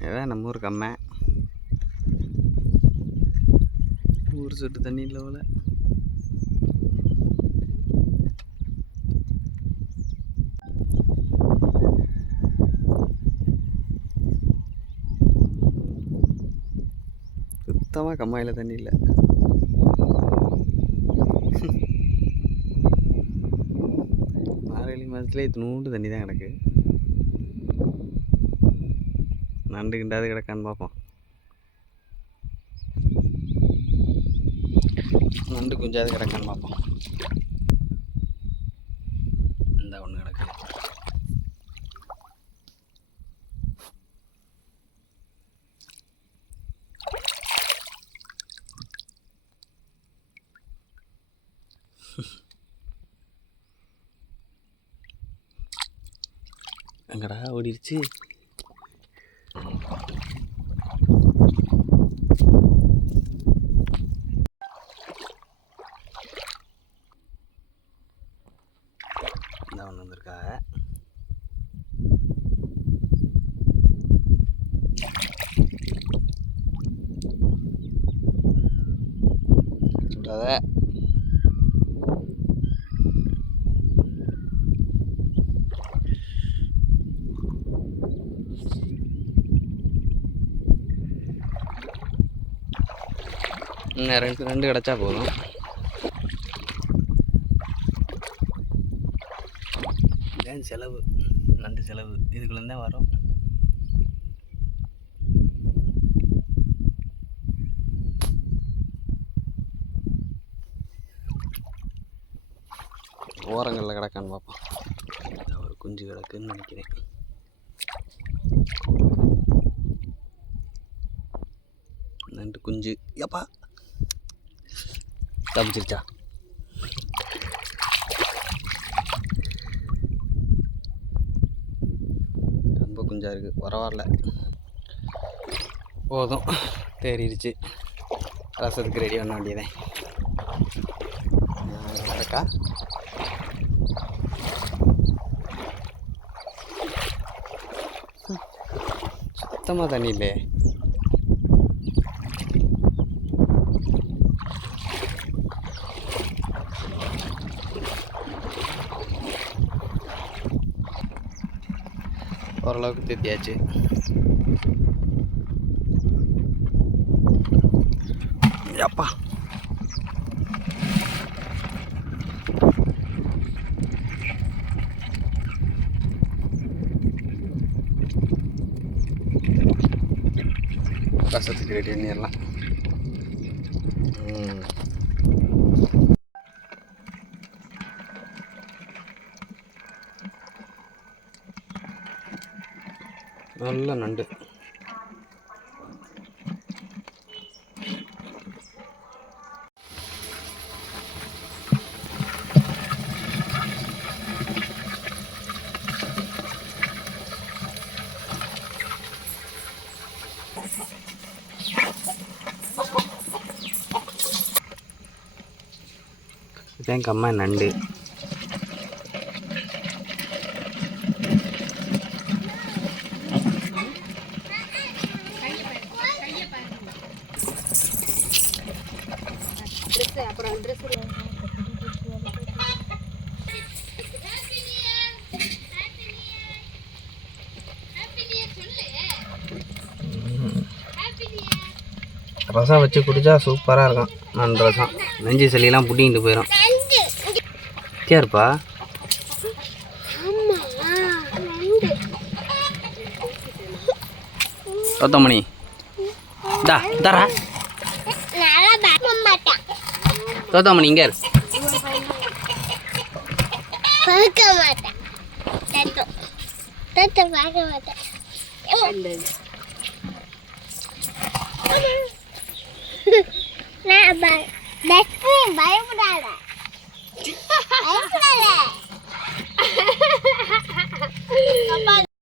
இதான் நம்ம ஊர் கம்மை ஊர் சொட்டு தண்ணி இல்லை சுத்தமாக கம்மாயில் தண்ணி இல்லை. மார்கழி மாதத்துலேயே இத்தினூண்டு தண்ணி தான் கிடக்கு. நண்டு கிண்டாது கிடக்கான்னு பார்ப்போம் நண்டு குஞ்சாது கிடக்கான்னு பார்ப்போம் எங்கடா ஓடிடுச்சு ஒன்று வந்திருக்காங்க ரெண்டு ரெண்டு கிடச்சா போதும். இதான் செலவு. நண்டு செலவு. இதுக்குள்ள தான் வரும். ஓரங்களில் கிடக்கான்னு பார்ப்போம். ஒரு குஞ்சு கிடக்குன்னு நினைக்கிறேன். நண்டு குஞ்சு. எப்பா தப்பிச்சிருச்சா? ரொம்ப குஞ்சா இருக்குது பரவாயில்ல. போதும். தேறிடுச்சு. ரசத்துக்கு ரெடி பண்ண வேண்டியதே இருக்கா சுத்தமாக தண்ணி இல்லையே. ஓரளவுக்கு தேத்தியாச்சு அப்பா ரசத்துக்கு ரெடி பண்ணிடலாம் ம் நல்ல நண்டு. இதான் அம்மா நண்டு. ரசம் வச்சு குடிச்சா சூப்பராக இருக்கும். நண்டு ரசம். நெஞ்சு சளியெல்லாம் பிடிங்கிட்டு போயிடும் இருப்பா? சொத்தமணி தா தரா தோத்தாமணி இங்கே இரு. பார்க்க மாட்டேன் பார்க்க மாட்டேன்